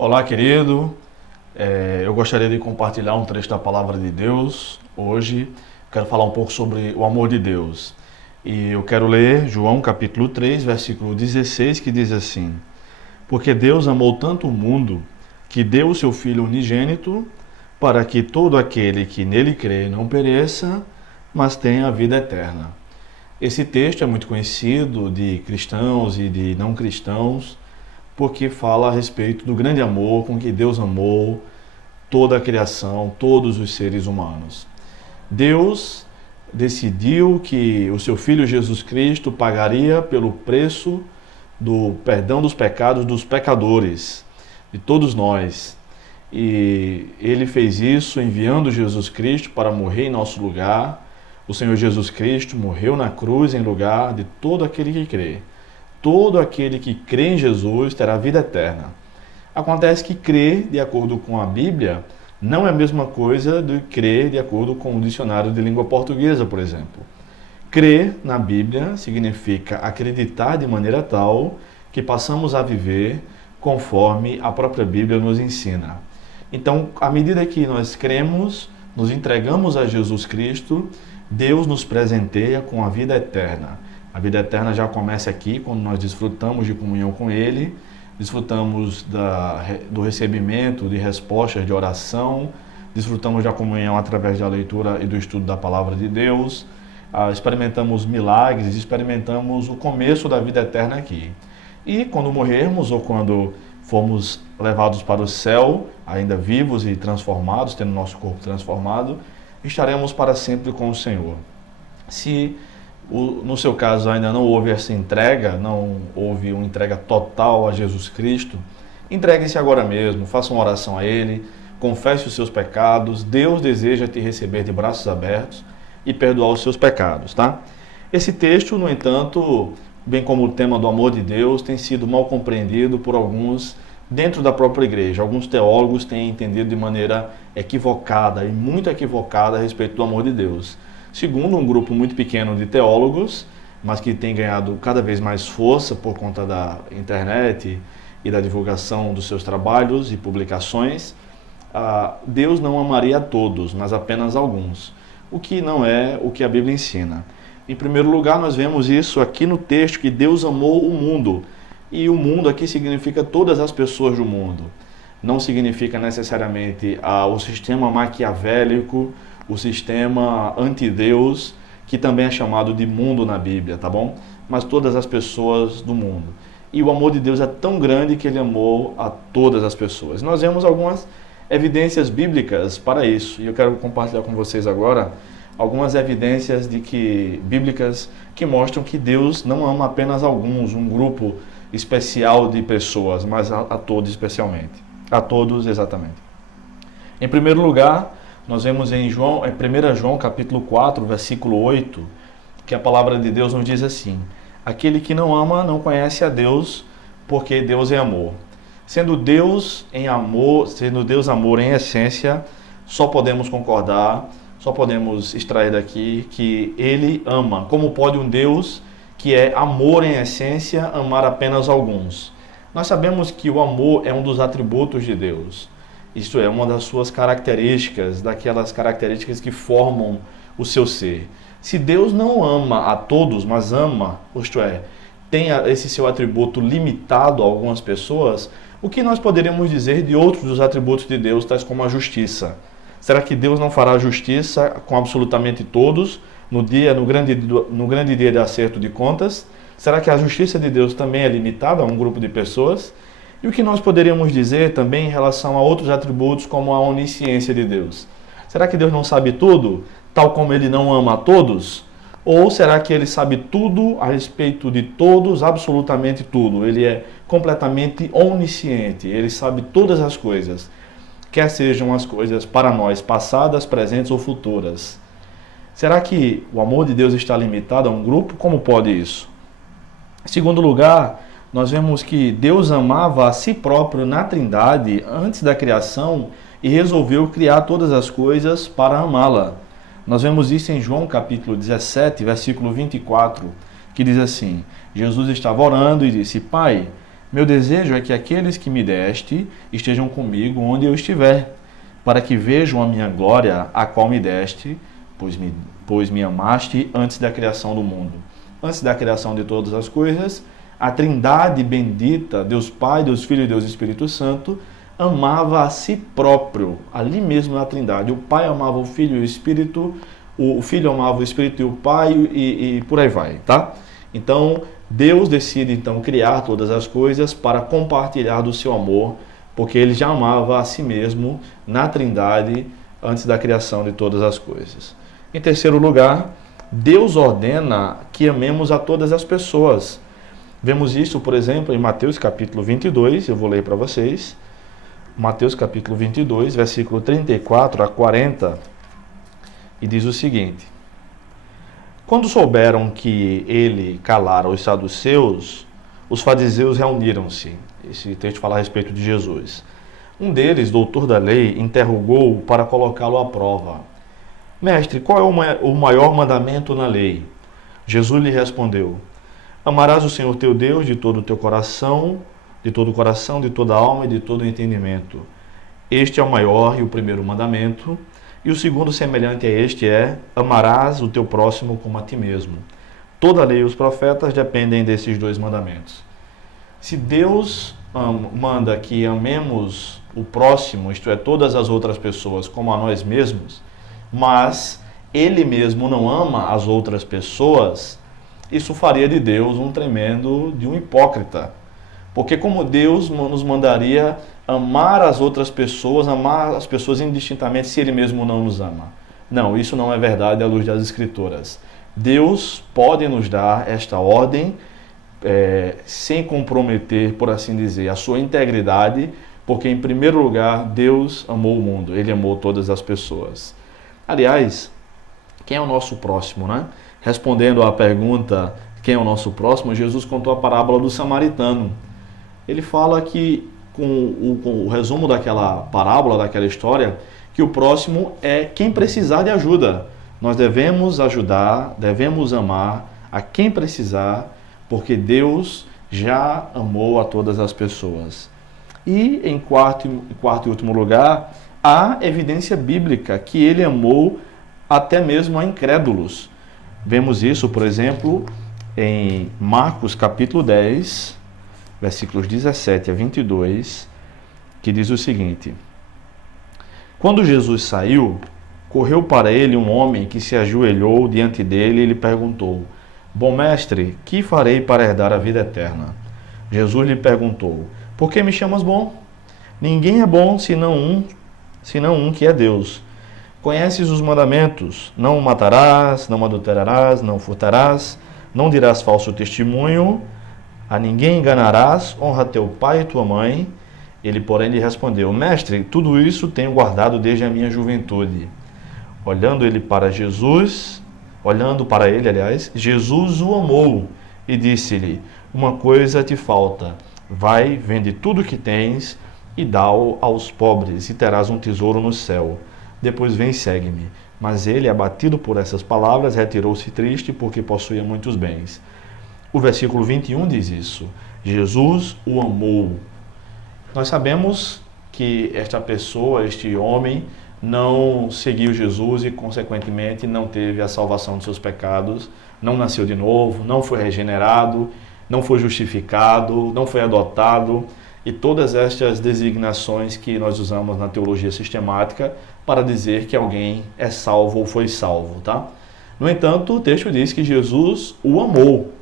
Olá, querido. Eu gostaria de compartilhar um trecho da Palavra de Deus. Hoje quero falar um pouco sobre o amor de Deus. E eu quero ler João capítulo 3, versículo 16, que diz assim: Porque Deus amou tanto o mundo, que deu o seu Filho unigênito, para que todo aquele que nele crê não pereça, mas tenha a vida eterna. Esse texto é muito conhecido de cristãos e de não cristãos, porque fala a respeito do grande amor com que Deus amou toda a criação, todos os seres humanos. Deus decidiu que o seu Filho Jesus Cristo pagaria pelo preço do perdão dos pecados dos pecadores, de todos nós. E Ele fez isso enviando Jesus Cristo para morrer em nosso lugar. O Senhor Jesus Cristo morreu na cruz em lugar de todo aquele que crê. Todo aquele que crê em Jesus terá vida eterna. Acontece que crer, de acordo com a Bíblia, não é a mesma coisa do que crer de acordo com o dicionário de língua portuguesa, por exemplo. Crer na Bíblia significa acreditar de maneira tal que passamos a viver conforme a própria Bíblia nos ensina. Então, à medida que nós cremos, nos entregamos a Jesus Cristo, Deus nos presenteia com a vida eterna. A vida eterna já começa aqui, quando nós desfrutamos de comunhão com Ele, desfrutamos do recebimento de respostas de oração, desfrutamos da comunhão através da leitura e do estudo da Palavra de Deus, experimentamos milagres, experimentamos o começo da vida eterna aqui. E quando morrermos ou quando formos levados para o céu, ainda vivos e transformados, tendo nosso corpo transformado, estaremos para sempre com o Senhor. Se no seu caso ainda não houve essa entrega, não houve uma entrega total a Jesus Cristo, entregue-se agora mesmo, faça uma oração a Ele, confesse os seus pecados. Deus deseja te receber de braços abertos e perdoar os seus pecados, tá? Esse texto, no entanto, bem como o tema do amor de Deus, tem sido mal compreendido por alguns dentro da própria igreja. Alguns teólogos têm entendido de maneira equivocada e muito equivocada a respeito do amor de Deus. Segundo um grupo muito pequeno de teólogos, mas que tem ganhado cada vez mais força por conta da internet e da divulgação dos seus trabalhos e publicações, Deus não amaria a todos, mas apenas alguns, o que não é o que a Bíblia ensina. Em primeiro lugar, nós vemos isso aqui no texto, que Deus amou o mundo, e o mundo aqui significa todas as pessoas do mundo. Não significa necessariamente o sistema maquiavélico, o sistema anti-Deus, que também é chamado de mundo na Bíblia, tá bom? Mas todas as pessoas do mundo. E o amor de Deus é tão grande que Ele amou a todas as pessoas. Nós vemos algumas evidências bíblicas para isso, e eu quero compartilhar com vocês agora algumas evidências bíblicas que mostram que Deus não ama apenas alguns, um grupo especial de pessoas, mas a todos especialmente. A todos exatamente. Em primeiro lugar, nós vemos em 1 João capítulo 4, versículo 8, que a palavra de Deus nos diz assim: Aquele que não ama não conhece a Deus, porque Deus é amor. Sendo Deus amor em essência, só podemos concordar, só podemos extrair daqui que Ele ama. Como pode um Deus que é amor em essência amar apenas alguns? Nós sabemos que o amor é um dos atributos de Deus. Isto é, uma das suas características, daquelas características que formam o seu ser. Se Deus não ama a todos, mas ama, isto é, tem esse seu atributo limitado a algumas pessoas, o que nós poderíamos dizer de outros dos atributos de Deus, tais como a justiça? Será que Deus não fará justiça com absolutamente todos no grande dia de acerto de contas? Será que a justiça de Deus também é limitada a um grupo de pessoas? E o que nós poderíamos dizer também em relação a outros atributos, como a onisciência de Deus? Será que Deus não sabe tudo, tal como Ele não ama a todos? Ou será que Ele sabe tudo a respeito de todos, absolutamente tudo? Ele é completamente onisciente, Ele sabe todas as coisas, quer sejam as coisas para nós passadas, presentes ou futuras. Será que o amor de Deus está limitado a um grupo? Como pode isso? Em segundo lugar, nós vemos que Deus amava a si próprio na Trindade antes da criação e resolveu criar todas as coisas para amá-la. Nós vemos isso em João capítulo 17, versículo 24, que diz assim: Jesus estava orando e disse: Pai, Meu desejo é que aqueles que me deste estejam comigo onde eu estiver, para que vejam a minha glória, a qual me deste, pois me amaste antes da criação do mundo. Antes da criação de todas as coisas, a Trindade bendita, Deus Pai, Deus Filho e Deus Espírito Santo, amava a si próprio, ali mesmo na Trindade. O Pai amava o Filho e o Espírito, o Filho amava o Espírito e o Pai, e por aí vai, tá? Então, Deus decide então criar todas as coisas para compartilhar do seu amor, porque ele já amava a si mesmo na Trindade antes da criação de todas as coisas. Em terceiro lugar, Deus ordena que amemos a todas as pessoas. Vemos isso, por exemplo, em Mateus capítulo 22, eu vou ler para vocês. Mateus capítulo 22, versículo 34 a 40, e diz o seguinte: Quando souberam que ele calara os saduceus, os fariseus reuniram-se. Esse texto fala a respeito de Jesus. Um deles, doutor da lei, interrogou-o para colocá-lo à prova. Mestre, qual é o maior mandamento na lei? Jesus lhe respondeu: Amarás o Senhor teu Deus de todo o teu coração, de todo o coração, de toda a alma e de todo o entendimento. Este é o maior e o primeiro mandamento. E o segundo semelhante a este é: amarás o teu próximo como a ti mesmo. Toda a lei e os profetas dependem desses dois mandamentos. Se Deus manda que amemos o próximo, isto é, todas as outras pessoas, como a nós mesmos, mas Ele mesmo não ama as outras pessoas, isso faria de Deus um hipócrita. Porque como Deus nos mandaria amar as outras pessoas, amar as pessoas indistintamente, se Ele mesmo não nos ama? Não, isso não é verdade à luz das Escrituras. Deus pode nos dar esta ordem sem comprometer, por assim dizer, a sua integridade, porque em primeiro lugar Deus amou o mundo, Ele amou todas as pessoas. Aliás, quem é o nosso próximo, né? Respondendo à pergunta, quem é o nosso próximo, Jesus contou a parábola do samaritano. Ele fala que, com o resumo daquela parábola, daquela história, que o próximo é quem precisar de ajuda. Nós devemos ajudar, devemos amar a quem precisar, porque Deus já amou a todas as pessoas. E, em quarto e último lugar, há evidência bíblica que Ele amou até mesmo a incrédulos. Vemos isso, por exemplo, em Marcos capítulo 10, versículos 17 a 22, que diz o seguinte: Quando Jesus saiu, correu para ele um homem que se ajoelhou diante dele e lhe perguntou: Bom mestre, que farei para herdar a vida eterna? Jesus lhe perguntou: Por que me chamas bom? Ninguém é bom senão um que é Deus. Conheces os mandamentos: não matarás, não adulterarás, não furtarás, não dirás falso testemunho, a ninguém enganarás, honra teu pai e tua mãe. Ele, porém, lhe respondeu: Mestre, tudo isso tenho guardado desde a minha juventude. Olhando para ele, Jesus o amou e disse-lhe: Uma coisa te falta. Vai, vende tudo o que tens e dá-o aos pobres, e terás um tesouro no céu. Depois vem e segue-me. Mas ele, abatido por essas palavras, retirou-se triste, porque possuía muitos bens. O versículo 21 diz isso: Jesus o amou. Nós sabemos que esta pessoa, este homem, não seguiu Jesus e, consequentemente, não teve a salvação de seus pecados, não nasceu de novo, não foi regenerado, não foi justificado, não foi adotado, e todas estas designações que nós usamos na teologia sistemática para dizer que alguém é salvo ou foi salvo, tá? No entanto, o texto diz que Jesus o amou.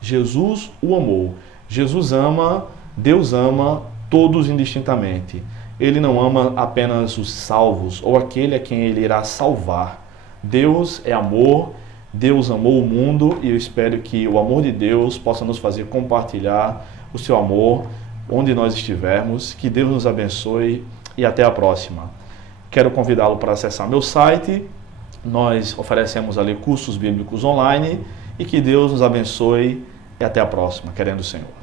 Jesus o amou. Jesus ama, Deus ama todos indistintamente. Ele não ama apenas os salvos ou aquele a quem ele irá salvar. Deus é amor, Deus amou o mundo e eu espero que o amor de Deus possa nos fazer compartilhar o seu amor onde nós estivermos. Que Deus nos abençoe e até a próxima. Quero convidá-lo para acessar meu site. Nós oferecemos ali cursos bíblicos online e que Deus nos abençoe e até a próxima, querendo o Senhor.